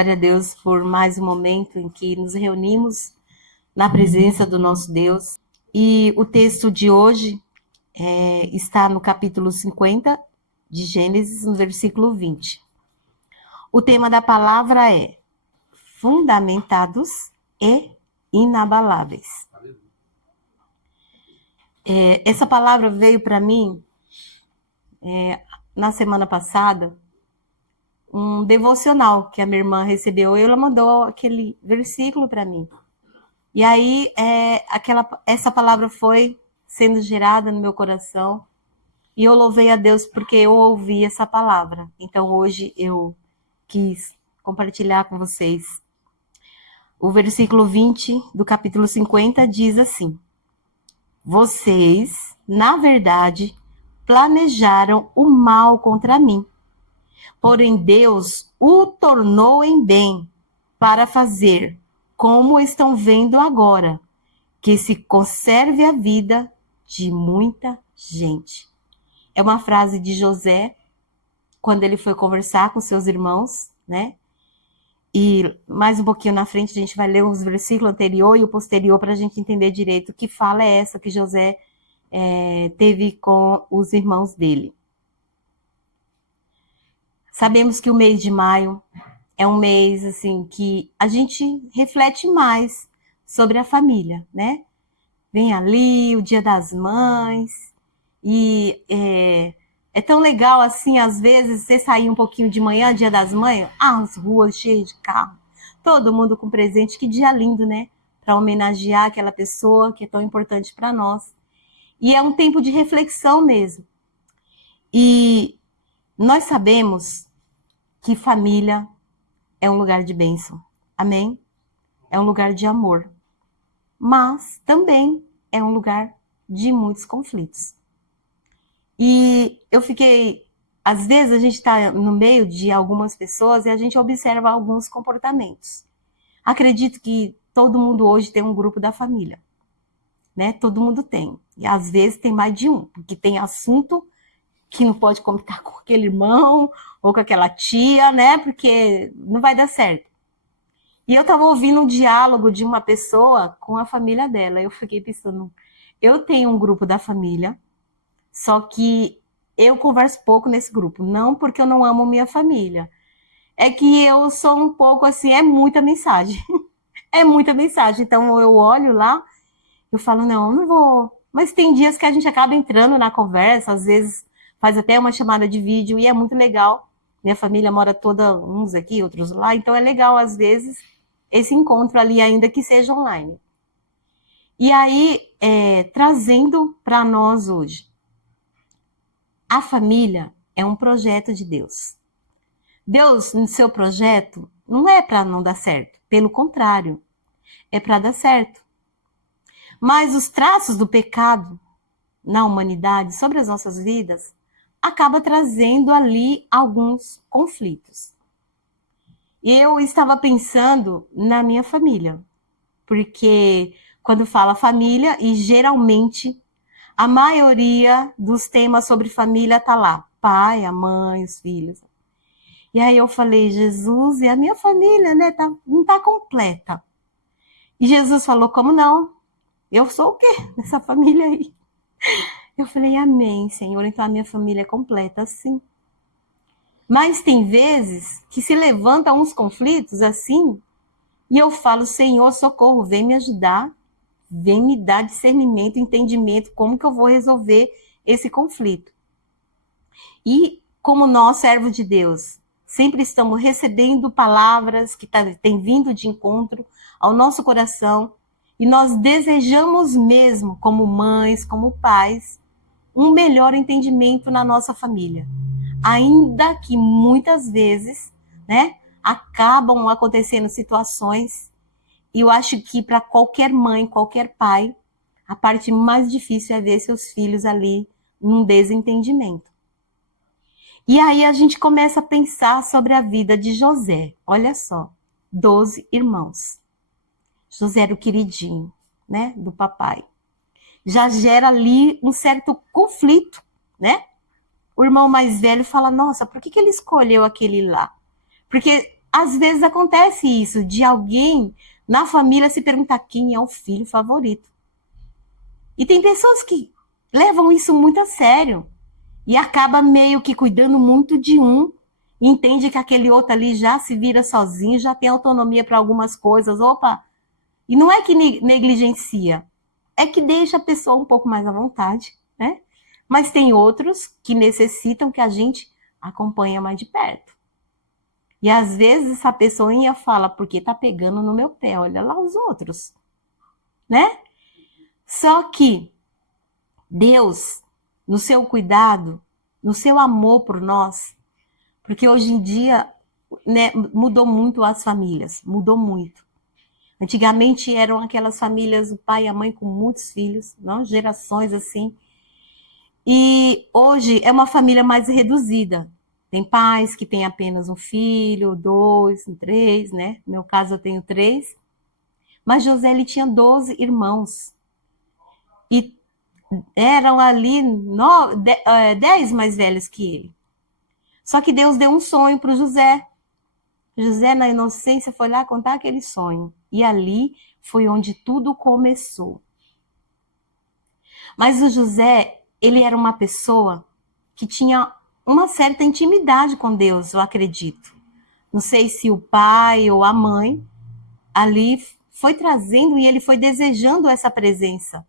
Glória a Deus por mais um momento em que nos reunimos na presença do nosso Deus. E o texto de hoje está no capítulo 50 de Gênesis, no versículo 20. O tema da palavra é fundamentados e inabaláveis. Essa palavra veio para mim na semana passada, um devocional que a minha irmã recebeu, e ela mandou aquele versículo para mim. E aí, essa palavra foi sendo gerada no meu coração, e eu louvei a Deus porque eu ouvi essa palavra. Então, hoje eu quis compartilhar com vocês. O versículo 20 do capítulo 50 diz assim: vocês, na verdade, planejaram o mal contra mim. Porém, Deus o tornou em bem para fazer, como estão vendo agora, que se conserve a vida de muita gente. É uma frase de José, quando ele foi conversar com seus irmãos, né? E mais um pouquinho na frente a gente vai ler os versículos anterior e o posterior para a gente entender direito que fala é essa que José teve com os irmãos dele. Sabemos que o mês de maio é um mês assim que a gente reflete mais sobre a família, né? Vem ali o Dia das Mães e é tão legal assim, às vezes você sair um pouquinho de manhã, Dia das Mães, as ruas cheias de carro, todo mundo com presente, que dia lindo, né? Para homenagear aquela pessoa que é tão importante para nós. E é um tempo de reflexão mesmo. E nós sabemos que família é um lugar de bênção, amém? É um lugar de amor, mas também é um lugar de muitos conflitos. E eu fiquei, às vezes a gente está no meio de algumas pessoas e a gente observa alguns comportamentos. Acredito que todo mundo hoje tem um grupo da família, né? Todo mundo tem, e às vezes tem mais de um, porque tem assunto que não pode comentar com aquele irmão ou com aquela tia, né? Porque não vai dar certo. E eu estava ouvindo um diálogo de uma pessoa com a família dela. Eu fiquei pensando, eu tenho um grupo da família, só que eu converso pouco nesse grupo. Não porque eu não amo minha família. É que eu sou um pouco assim, é muita mensagem. É muita mensagem. Então eu olho lá, eu falo, não vou. Mas tem dias que a gente acaba entrando na conversa, às vezes faz até uma chamada de vídeo, e é muito legal. Minha família mora toda, uns aqui, outros lá, então é legal, às vezes, esse encontro ali, ainda que seja online. E aí, trazendo para nós hoje, a família é um projeto de Deus. Deus, no seu projeto, não é para não dar certo, pelo contrário, é para dar certo. Mas os traços do pecado na humanidade, sobre as nossas vidas, acaba trazendo ali alguns conflitos. Eu estava pensando na minha família, porque quando fala família, e geralmente a maioria dos temas sobre família está lá, pai, a mãe, os filhos. E aí eu falei, Jesus, e a minha família, né, não está completa. E Jesus falou, como não? Eu sou o quê nessa família aí? Eu falei, amém, Senhor, então a minha família é completa, sim. Mas tem vezes que se levantam uns conflitos assim, e eu falo, Senhor, socorro, vem me ajudar, vem me dar discernimento, entendimento, como que eu vou resolver esse conflito. E como nós, servos de Deus, sempre estamos recebendo palavras que têm vindo de encontro ao nosso coração, e nós desejamos mesmo, como mães, como pais, um melhor entendimento na nossa família. Ainda que muitas vezes, né, acabam acontecendo situações, e eu acho que para qualquer mãe, qualquer pai, a parte mais difícil é ver seus filhos ali num desentendimento. E aí a gente começa a pensar sobre a vida de José. Olha só, 12 irmãos. José era o queridinho, né, do papai. Já gera ali um certo conflito, né? O irmão mais velho fala, nossa, por que ele escolheu aquele lá? Porque às vezes acontece isso, de alguém na família se perguntar quem é o filho favorito. E tem pessoas que levam isso muito a sério e acaba meio que cuidando muito de um, e entende que aquele outro ali já se vira sozinho, já tem autonomia para algumas coisas. Opa! E não é que negligencia, é que deixa a pessoa um pouco mais à vontade, né? Mas tem outros que necessitam que a gente acompanhe mais de perto. E às vezes essa pessoinha fala, porque tá pegando no meu pé, olha lá os outros, né? Só que Deus, no seu cuidado, no seu amor por nós, porque hoje em dia, né, mudou muito as famílias, mudou muito. Antigamente eram aquelas famílias, o pai e a mãe com muitos filhos, não? Gerações assim. E hoje é uma família mais reduzida. Tem pais que têm apenas um filho, dois, três, né? No meu caso, eu tenho três. Mas José, ele tinha 12 irmãos. E eram ali 10 mais velhos que ele. Só que Deus deu um sonho para o José. José, na inocência, foi lá contar aquele sonho. E ali foi onde tudo começou. Mas o José, ele era uma pessoa que tinha uma certa intimidade com Deus, eu acredito. Não sei se o pai ou a mãe ali foi trazendo e ele foi desejando essa presença.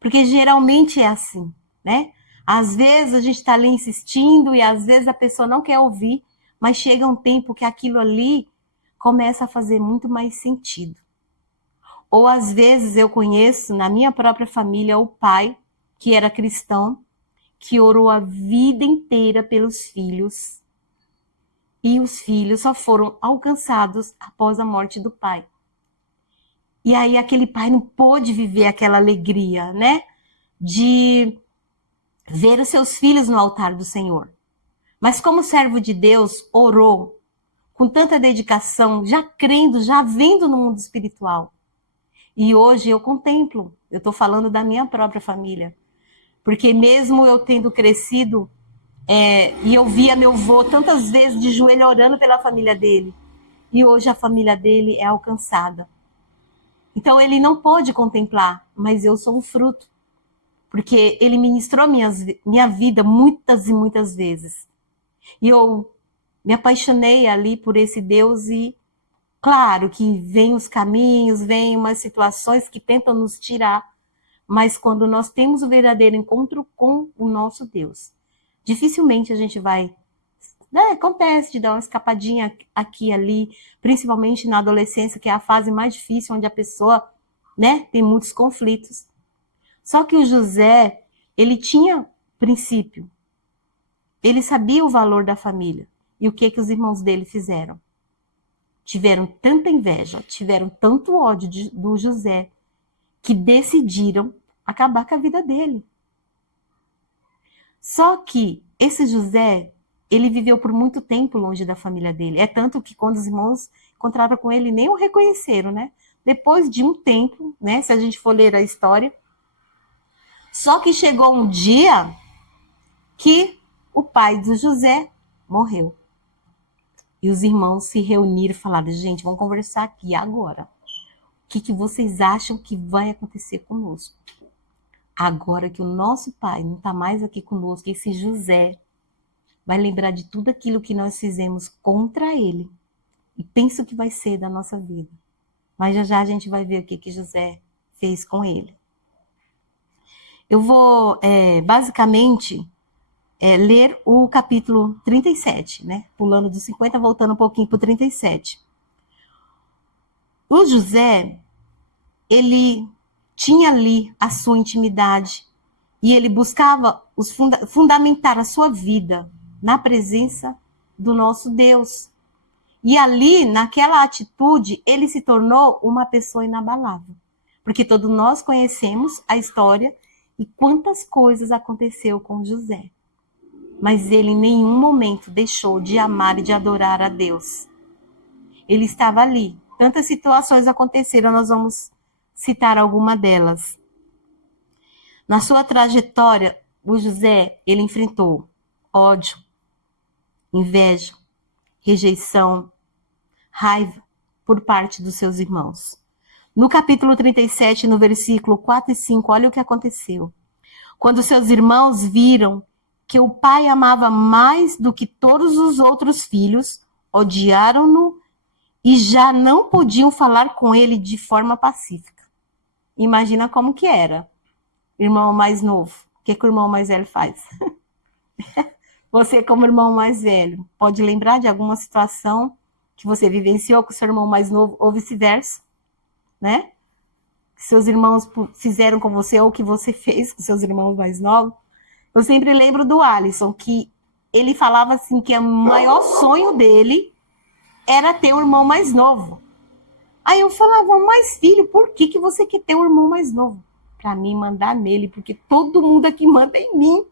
Porque geralmente é assim, né? Às vezes a gente está ali insistindo e às vezes a pessoa não quer ouvir, mas chega um tempo que aquilo ali começa a fazer muito mais sentido. Ou às vezes eu conheço na minha própria família o pai, que era cristão, que orou a vida inteira pelos filhos, e os filhos só foram alcançados após a morte do pai. E aí aquele pai não pôde viver aquela alegria, né? De ver os seus filhos no altar do Senhor. Mas como servo de Deus, orou com tanta dedicação, já crendo, já vendo no mundo espiritual. E hoje eu contemplo, eu estou falando da minha própria família. Porque mesmo eu tendo crescido, e eu via meu avô tantas vezes de joelho orando pela família dele. E hoje a família dele é alcançada. Então ele não pôde contemplar, mas eu sou um fruto. Porque ele ministrou minha vida muitas e muitas vezes. E eu me apaixonei ali por esse Deus e, claro, que vem os caminhos, vem umas situações que tentam nos tirar. Mas quando nós temos o verdadeiro encontro com o nosso Deus, dificilmente a gente vai... acontece de dar uma escapadinha aqui e ali, principalmente na adolescência, que é a fase mais difícil, onde a pessoa, né, tem muitos conflitos. Só que o José, ele tinha princípio. Ele sabia o valor da família. E o que os irmãos dele fizeram? Tiveram tanta inveja, tiveram tanto ódio do José, que decidiram acabar com a vida dele. Só que esse José, ele viveu por muito tempo longe da família dele. É tanto que quando os irmãos encontraram com ele, nem o reconheceram, né? Depois de um tempo, né? Se a gente for ler a história. Só que chegou um dia que o pai do José morreu. E os irmãos se reuniram e falaram, gente, vamos conversar aqui agora. O que vocês acham que vai acontecer conosco? Agora que o nosso pai não está mais aqui conosco, esse José vai lembrar de tudo aquilo que nós fizemos contra ele. E pensa o que vai ser da nossa vida. Mas já já a gente vai ver o que José fez com ele. Eu vou, basicamente, ler o capítulo 37, né? Pulando do 50, voltando um pouquinho para o 37. O José, ele tinha ali a sua intimidade e ele buscava fundamentar a sua vida na presença do nosso Deus. E ali, naquela atitude, ele se tornou uma pessoa inabalável. Porque todos nós conhecemos a história e quantas coisas aconteceu com José. Mas ele em nenhum momento deixou de amar e de adorar a Deus. Ele estava ali. Tantas situações aconteceram, nós vamos citar alguma delas. Na sua trajetória, o José, ele enfrentou ódio, inveja, rejeição, raiva por parte dos seus irmãos. No capítulo 37, no versículo 4 e 5, olha o que aconteceu. Quando seus irmãos viram que o pai amava mais do que todos os outros filhos, odiaram-no e já não podiam falar com ele de forma pacífica. Imagina como que era. Irmão mais novo. O que o irmão mais velho faz? Você, como irmão mais velho, pode lembrar de alguma situação que você vivenciou com seu irmão mais novo ou vice-versa, né? Que seus irmãos fizeram com você ou que você fez com seus irmãos mais novos. Eu sempre lembro do Alisson, que ele falava assim que o maior sonho dele era ter um irmão mais novo. Aí eu falava, mas filho, por que você quer ter um irmão mais novo? Para mim mandar nele, porque todo mundo aqui manda em mim.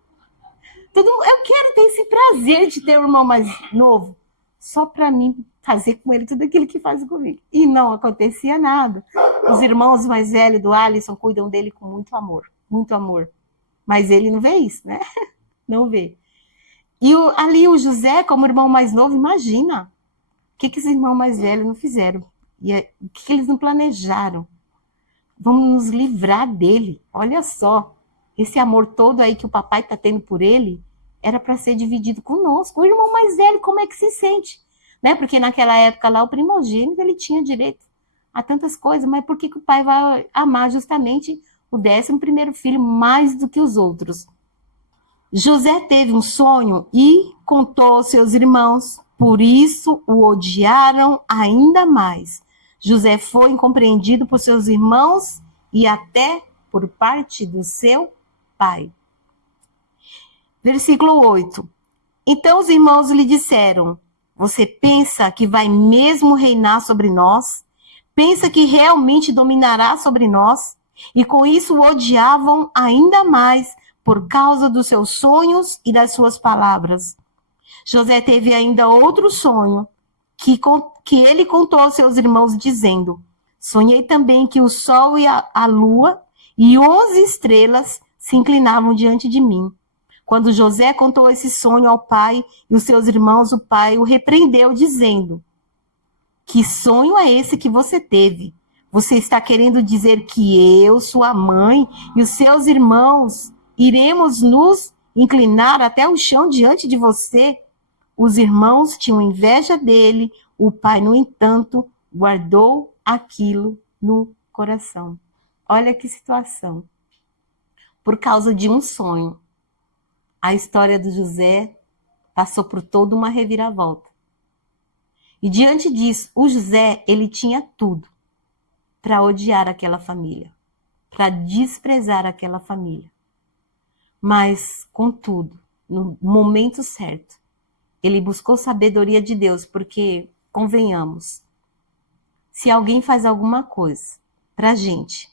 Eu quero ter esse prazer de ter um irmão mais novo, só para mim fazer com ele tudo aquilo que faz comigo. E não acontecia nada. Os irmãos mais velhos do Alisson cuidam dele com muito amor, muito amor. Mas ele não vê isso, né? Não vê. E ali o José, como irmão mais novo, imagina o que os irmãos mais velhos não fizeram. E o que eles não planejaram. Vamos nos livrar dele. Olha só. Esse amor todo aí que o papai está tendo por ele era para ser dividido conosco. O irmão mais velho, como é que se sente? Né? Porque naquela época lá, o primogênito, ele tinha direito a tantas coisas. Mas por que o pai vai amar justamente o 11º filho mais do que os outros? José teve um sonho e contou aos seus irmãos. Por isso o odiaram ainda mais. José foi incompreendido por seus irmãos e até por parte do seu pai. Versículo 8. Então os irmãos lhe disseram, você pensa que vai mesmo reinar sobre nós? Pensa que realmente dominará sobre nós? E com isso o odiavam ainda mais por causa dos seus sonhos e das suas palavras. José teve ainda outro sonho que ele contou aos seus irmãos dizendo, sonhei também que o sol e a lua e 11 estrelas se inclinavam diante de mim. Quando José contou esse sonho ao pai e os seus irmãos, o pai o repreendeu, dizendo, que sonho é esse que você teve? Você está querendo dizer que eu, sua mãe e os seus irmãos iremos nos inclinar até o chão diante de você? Os irmãos tinham inveja dele, o pai, no entanto, guardou aquilo no coração. Olha que situação. Por causa de um sonho, a história do José passou por toda uma reviravolta. E diante disso, o José, ele tinha tudo para odiar aquela família, para desprezar aquela família. Mas, contudo, no momento certo, ele buscou sabedoria de Deus, porque, convenhamos, se alguém faz alguma coisa pra gente,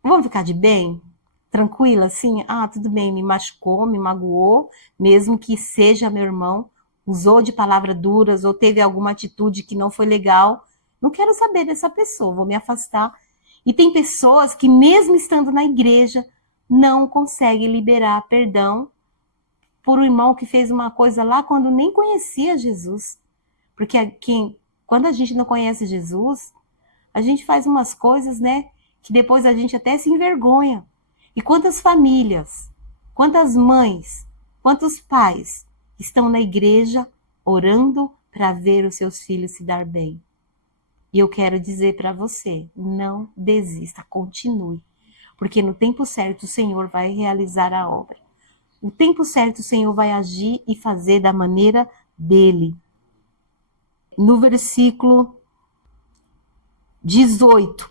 vamos ficar de bem? Tranquila, assim? Ah, tudo bem, me machucou, me magoou, mesmo que seja meu irmão, usou de palavras duras ou teve alguma atitude que não foi legal, não quero saber dessa pessoa, vou me afastar. E tem pessoas que, mesmo estando na igreja, não conseguem liberar perdão por um irmão que fez uma coisa lá quando nem conhecia Jesus. Porque quando a gente não conhece Jesus, a gente faz umas coisas, né, que depois a gente até se envergonha. E quantas famílias, quantas mães, quantos pais estão na igreja orando para ver os seus filhos se dar bem? E eu quero dizer para você, não desista, continue. Porque no tempo certo o Senhor vai realizar a obra. No tempo certo o Senhor vai agir e fazer da maneira dele. No versículo 18,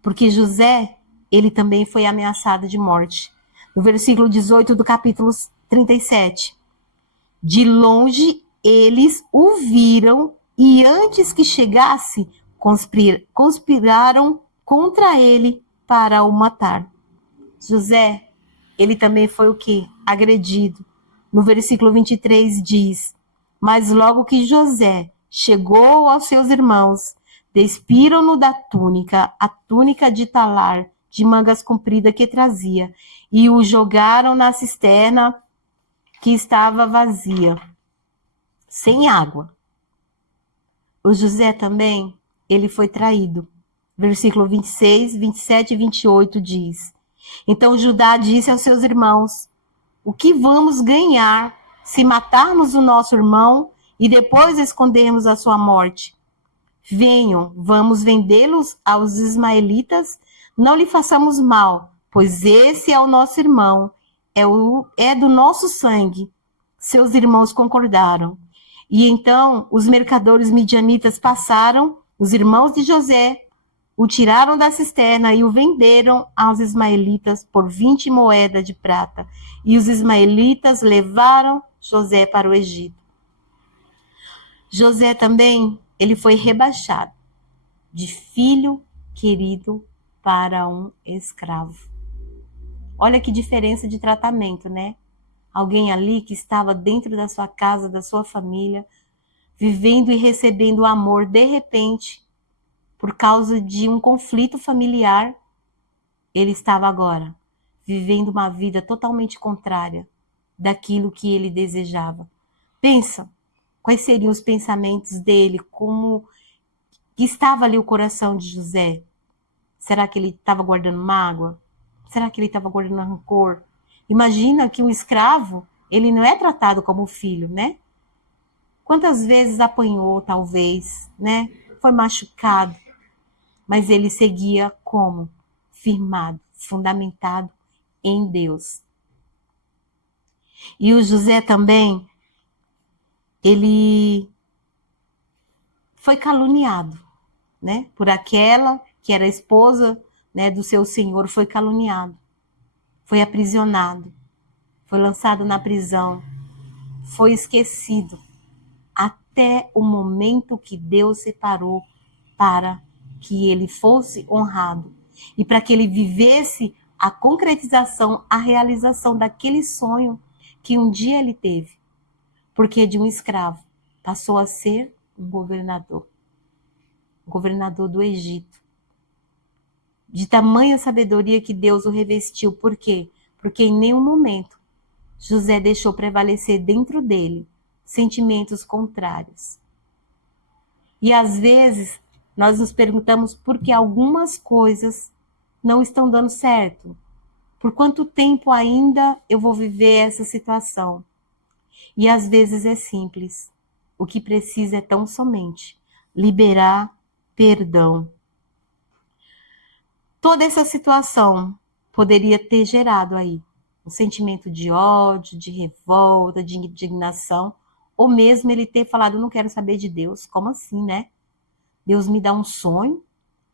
porque José, ele também foi ameaçado de morte. No versículo 18 do capítulo 37, de longe eles o viram e antes que chegasse, conspiraram contra ele para o matar. José, ele também foi o quê? Agredido. No versículo 23 diz, mas logo que José chegou aos seus irmãos, despiram-no da túnica, a túnica de talar, de mangas compridas que trazia, e o jogaram na cisterna que estava vazia, sem água. O José também, ele foi traído. Versículo 26, 27 e 28 diz: Então Judá disse aos seus irmãos: O que vamos ganhar se matarmos o nosso irmão e depois escondermos a sua morte? Venham, vamos vendê-los aos ismaelitas, não lhe façamos mal, pois esse é o nosso irmão, é do nosso sangue. Seus irmãos concordaram. E então os mercadores midianitas passaram, os irmãos de José o tiraram da cisterna e o venderam aos ismaelitas por 20 moedas de prata. E os ismaelitas levaram José para o Egito. José também, ele foi rebaixado de filho querido para um escravo. Olha que diferença de tratamento, né? Alguém ali que estava dentro da sua casa, da sua família, vivendo e recebendo amor, de repente, por causa de um conflito familiar, ele estava agora vivendo uma vida totalmente contrária daquilo que ele desejava. Pensa, quais seriam os pensamentos dele, como estava ali o coração de José? Será que ele estava guardando mágoa? Será que ele estava guardando rancor? Imagina que um escravo, ele não é tratado como filho, né? Quantas vezes apanhou, talvez, né? Foi machucado, mas ele seguia como? Firmado, fundamentado em Deus. E o José também, ele foi caluniado, né? Por aquela que era a esposa, né, do seu senhor, foi caluniado, foi aprisionado, foi lançado na prisão, foi esquecido, até o momento que Deus separou para que ele fosse honrado e para que ele vivesse a concretização, a realização daquele sonho que um dia ele teve, porque de um escravo passou a ser um governador do Egito. De tamanha sabedoria que Deus o revestiu. Por quê? Porque em nenhum momento José deixou prevalecer dentro dele sentimentos contrários. E às vezes nós nos perguntamos por que algumas coisas não estão dando certo. Por quanto tempo ainda eu vou viver essa situação? E às vezes é simples. O que precisa é tão somente liberar perdão. Toda essa situação poderia ter gerado aí um sentimento de ódio, de revolta, de indignação, ou mesmo ele ter falado, não quero saber de Deus. Como assim, né? Deus me dá um sonho,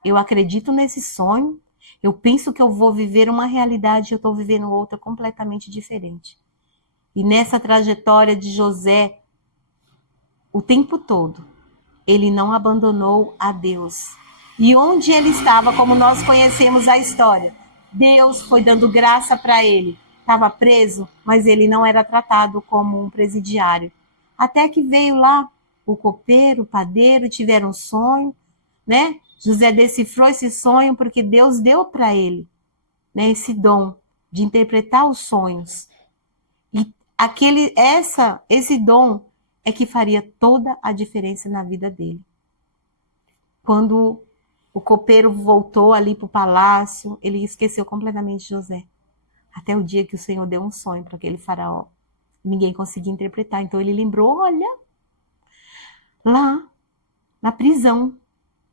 eu acredito nesse sonho, eu penso que eu vou viver uma realidade e eu estou vivendo outra completamente diferente. E nessa trajetória de José, o tempo todo, ele não abandonou a Deus. E onde ele estava, como nós conhecemos a história, Deus foi dando graça para ele. Estava preso, mas ele não era tratado como um presidiário. Até que veio lá o copeiro, o padeiro, tiveram um sonho, né? José decifrou esse sonho porque Deus deu para ele, né, esse dom de interpretar os sonhos. E esse dom é que faria toda a diferença na vida dele. Quando o copeiro voltou ali para o palácio, ele esqueceu completamente José. Até o dia que o Senhor deu um sonho para aquele faraó. Ninguém conseguia interpretar. Então ele lembrou, olha, lá na prisão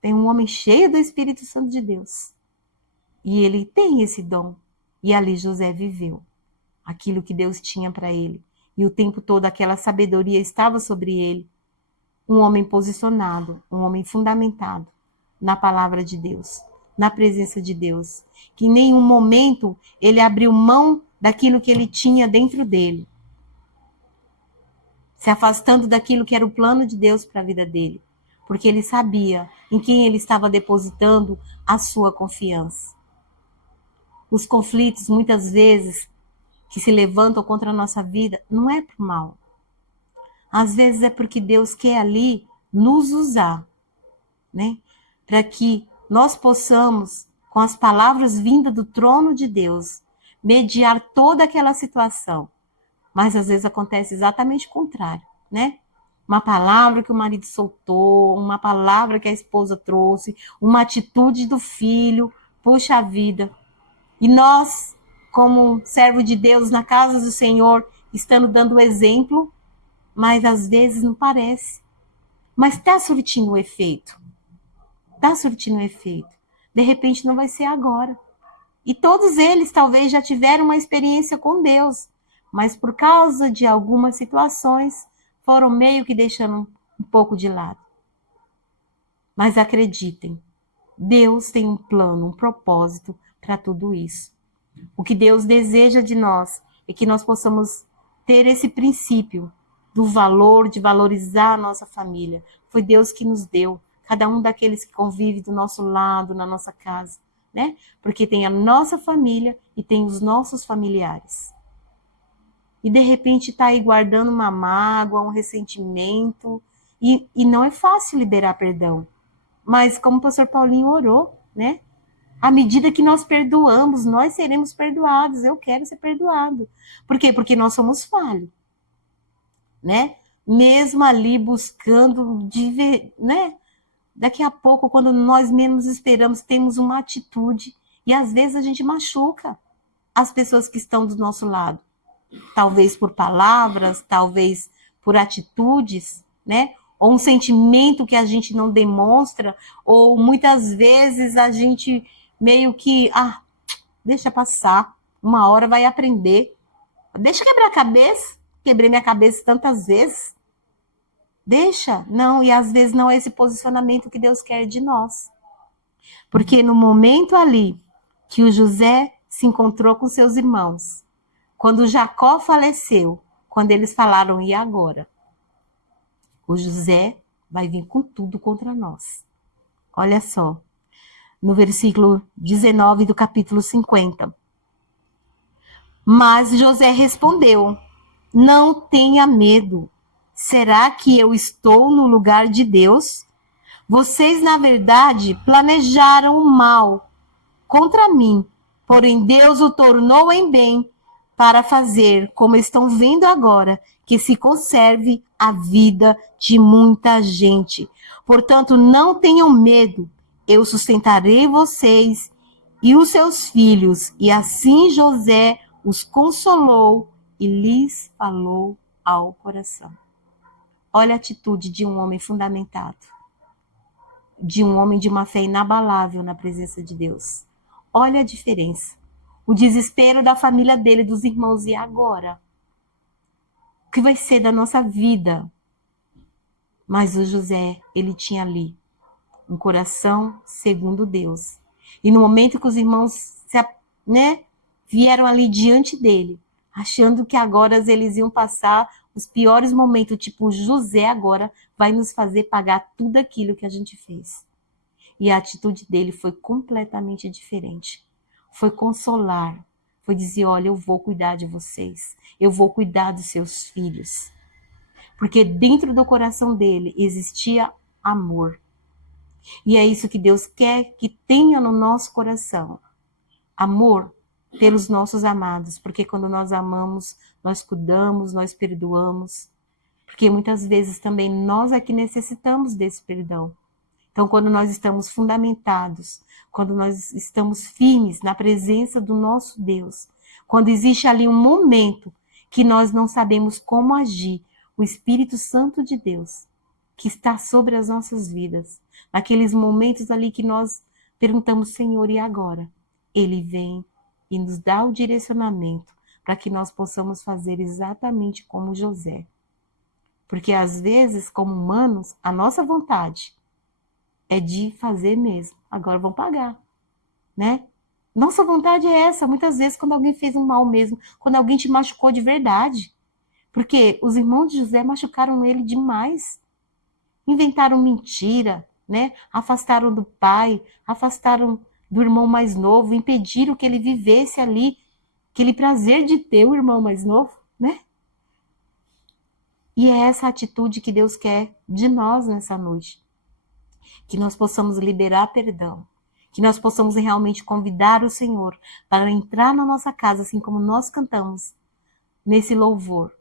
tem um homem cheio do Espírito Santo de Deus. E ele tem esse dom. E ali José viveu aquilo que Deus tinha para ele. E o tempo todo aquela sabedoria estava sobre ele. Um homem posicionado, um homem fundamentado na palavra de Deus, na presença de Deus. Que em nenhum momento ele abriu mão daquilo que ele tinha dentro dele. Se afastando daquilo que era o plano de Deus para a vida dele. Porque ele sabia em quem ele estava depositando a sua confiança. Os conflitos, muitas vezes, que se levantam contra a nossa vida, não é por mal. Às vezes é porque Deus quer ali nos usar, né? Para que nós possamos, com as palavras vindas do trono de Deus, mediar toda aquela situação. Mas às vezes acontece exatamente o contrário, né? uma palavra que o marido soltou, uma palavra que a esposa trouxe, uma atitude do filho, puxa vida. E nós, como servo de Deus na casa do Senhor, estando dando exemplo, mas às vezes não parece. Mas está surtindo o efeito. Está surtindo o efeito. De repente não vai ser agora. E todos eles talvez já tiveram uma experiência com Deus, mas por causa de algumas situações, foram meio que deixando um pouco de lado. Mas acreditem, Deus tem um plano, um propósito para tudo isso. O que Deus deseja de nós é que nós possamos ter esse princípio do valor, de valorizar a nossa família. Foi Deus que nos deu, cada um daqueles que convive do nosso lado, na nossa casa, né? Porque tem a nossa família e tem os nossos familiares. E de repente está aí guardando uma mágoa, um ressentimento, e não é fácil liberar perdão. Mas como o pastor Paulinho orou, né? À medida que nós perdoamos, nós seremos perdoados. Eu quero ser perdoado. Por quê? Porque nós somos falhos, né? Mesmo ali buscando, né? Daqui a pouco, quando nós menos esperamos, temos uma atitude e às vezes a gente machuca as pessoas que estão do nosso lado. Talvez por palavras, talvez por atitudes, né? Ou um sentimento que a gente não demonstra, ou muitas vezes a gente meio que, deixa passar, uma hora vai aprender. Deixa quebrar a cabeça, quebrei minha cabeça tantas vezes. Deixa, não, e às vezes não é esse posicionamento que Deus quer de nós. Porque no momento ali que o José se encontrou com seus irmãos, quando Jacó faleceu, quando eles falaram, e agora? O José vai vir com tudo contra nós. Olha só, no versículo 19 do capítulo 50. Mas José respondeu, não tenha medo. Será que eu estou no lugar de Deus? Vocês, na verdade, planejaram o mal contra mim, porém Deus o tornou em bem para fazer, como estão vendo agora, que se conserve a vida de muita gente. Portanto, não tenham medo, eu sustentarei vocês e os seus filhos. E assim José os consolou e lhes falou ao coração. Olha a atitude de um homem fundamentado, de um homem de uma fé inabalável na presença de Deus. Olha a diferença. O desespero da família dele, dos irmãos, e agora? O que vai ser da nossa vida? Mas o José, ele tinha ali um coração segundo Deus. E no momento que os irmãos vieram ali diante dele, achando que agora eles iam passar os piores momentos, tipo, José agora vai nos fazer pagar tudo aquilo que a gente fez. E a atitude dele foi completamente diferente. Foi consolar, foi dizer, olha, eu vou cuidar de vocês, eu vou cuidar dos seus filhos. Porque dentro do coração dele existia amor. E é isso que Deus quer que tenha no nosso coração. Amor pelos nossos amados, porque quando nós amamos, nós cuidamos, nós perdoamos, porque muitas vezes também nós é que necessitamos desse perdão. Então, quando nós estamos fundamentados, quando nós estamos firmes na presença do nosso Deus, quando existe ali um momento que nós não sabemos como agir, o Espírito Santo de Deus, que está sobre as nossas vidas, naqueles momentos ali que nós perguntamos, Senhor, e agora? Ele vem e nos dá o direcionamento para que nós possamos fazer exatamente como José. Porque às vezes, como humanos, a nossa vontade é de fazer mesmo. Agora vão pagar, né? Nossa vontade é essa. Muitas vezes, quando alguém fez um mal mesmo, quando alguém te machucou de verdade. Porque os irmãos de José machucaram ele demais. Inventaram mentira, né? Afastaram do pai, afastaram do irmão mais novo, impediram que ele vivesse ali aquele prazer de ter o irmão mais novo, né? E é essa atitude que Deus quer de nós nessa noite. Que nós possamos liberar perdão. Que nós possamos realmente convidar o Senhor para entrar na nossa casa, assim como nós cantamos nesse louvor.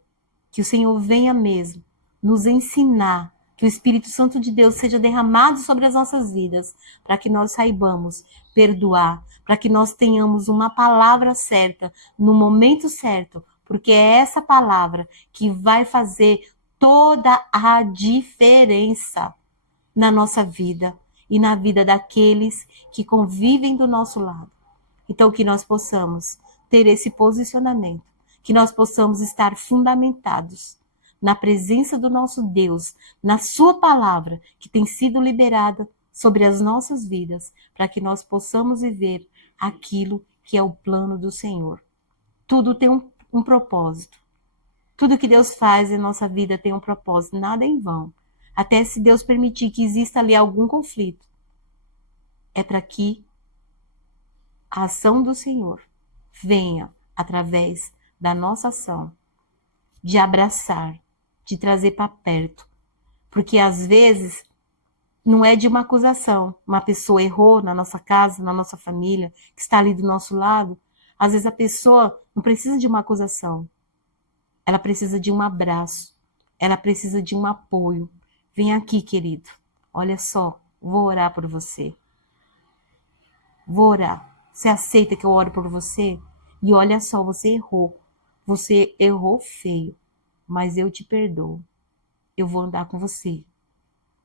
Que o Senhor venha mesmo nos ensinar, que o Espírito Santo de Deus seja derramado sobre as nossas vidas, para que nós saibamos perdoar, para que nós tenhamos uma palavra certa, no momento certo, porque é essa palavra que vai fazer toda a diferença na nossa vida e na vida daqueles que convivem do nosso lado. Então, que nós possamos ter esse posicionamento, que nós possamos estar fundamentados na presença do nosso Deus, na sua palavra, que tem sido liberada sobre as nossas vidas, para que nós possamos viver aquilo que é o plano do Senhor. Tudo tem um propósito. Tudo que Deus faz em nossa vida tem um propósito, nada é em vão. Até se Deus permitir que exista ali algum conflito, é para que a ação do Senhor venha através da nossa ação, de abraçar, de trazer para perto. Porque às vezes não é de uma acusação. Uma pessoa errou na nossa casa, na nossa família, que está ali do nosso lado. Às vezes a pessoa não precisa de uma acusação. Ela precisa de um abraço. Ela precisa de um apoio. Vem aqui, querido. Olha só, vou orar por você. Vou orar. Você aceita que eu oro por você? E olha só, você errou. Você errou feio. Mas eu te perdoo. Eu vou andar com você.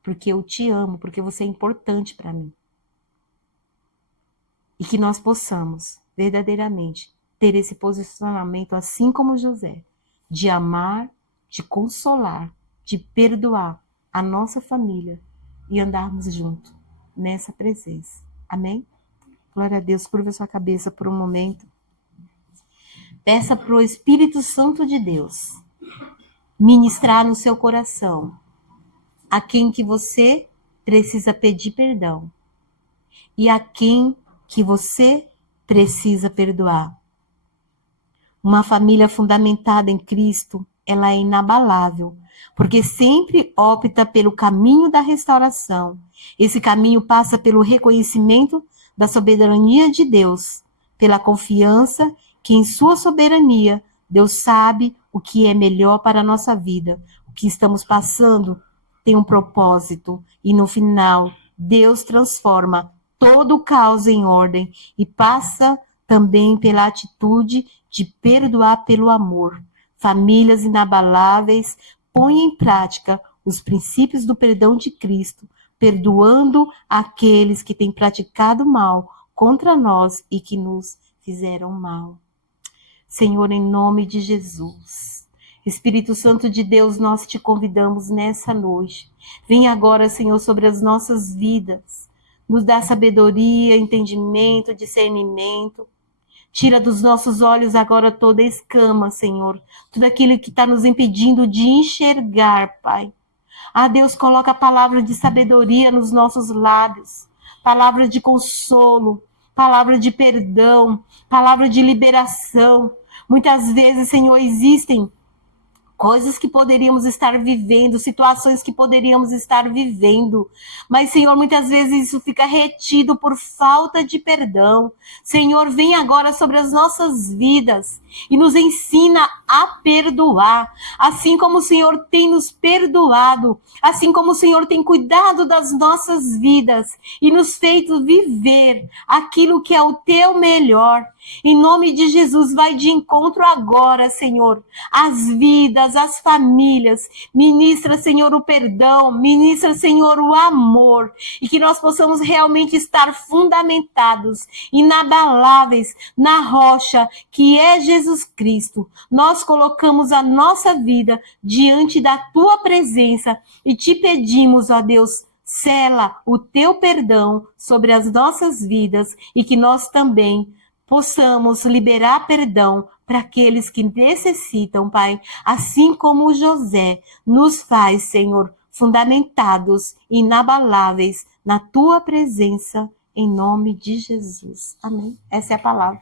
Porque eu te amo, porque você é importante para mim. E que nós possamos, verdadeiramente, ter esse posicionamento, assim como José, de amar, de consolar, de perdoar a nossa família e andarmos juntos nessa presença. Amém? Glória a Deus. Curva sua cabeça por um momento. Peça para o Espírito Santo de Deus ministrar no seu coração a quem que você precisa pedir perdão e a quem que você precisa perdoar. Uma família fundamentada em Cristo, ela é inabalável, porque sempre opta pelo caminho da restauração. Esse caminho passa pelo reconhecimento da soberania de Deus, pela confiança que em sua soberania Deus sabe o que é melhor para a nossa vida. O que estamos passando tem um propósito e no final Deus transforma todo o caos em ordem e passa também pela atitude de perdoar pelo amor. Famílias inabaláveis põem em prática os princípios do perdão de Cristo, perdoando aqueles que têm praticado mal contra nós e que nos fizeram mal. Senhor, em nome de Jesus, Espírito Santo de Deus, nós te convidamos nessa noite. Vem agora, Senhor, sobre as nossas vidas. Nos dá sabedoria, entendimento, discernimento. Tira dos nossos olhos agora toda escama, Senhor. Tudo aquilo que está nos impedindo de enxergar, Pai. Ah, Deus, coloca a palavra de sabedoria nos nossos lábios. Palavra de consolo, palavra de perdão, palavra de liberação. Muitas vezes, Senhor, existem coisas que poderíamos estar vivendo, situações que poderíamos estar vivendo. Mas, Senhor, muitas vezes isso fica retido por falta de perdão. Senhor, vem agora sobre as nossas vidas e nos ensina a perdoar. Assim como o Senhor tem nos perdoado, assim como o Senhor tem cuidado das nossas vidas e nos feito viver aquilo que é o teu melhor. Em nome de Jesus, vai de encontro agora, Senhor, às vidas, às famílias. Ministra, Senhor, o perdão, ministra, Senhor, o amor. E que nós possamos realmente estar fundamentados, inabaláveis, na rocha que é Jesus Cristo. Nós colocamos a nossa vida diante da tua presença e te pedimos, ó Deus, sela o teu perdão sobre as nossas vidas e que nós também possamos liberar perdão para aqueles que necessitam, Pai, assim como o José nos faz, Senhor, fundamentados, inabaláveis na tua presença, em nome de Jesus. Amém. Essa é a palavra.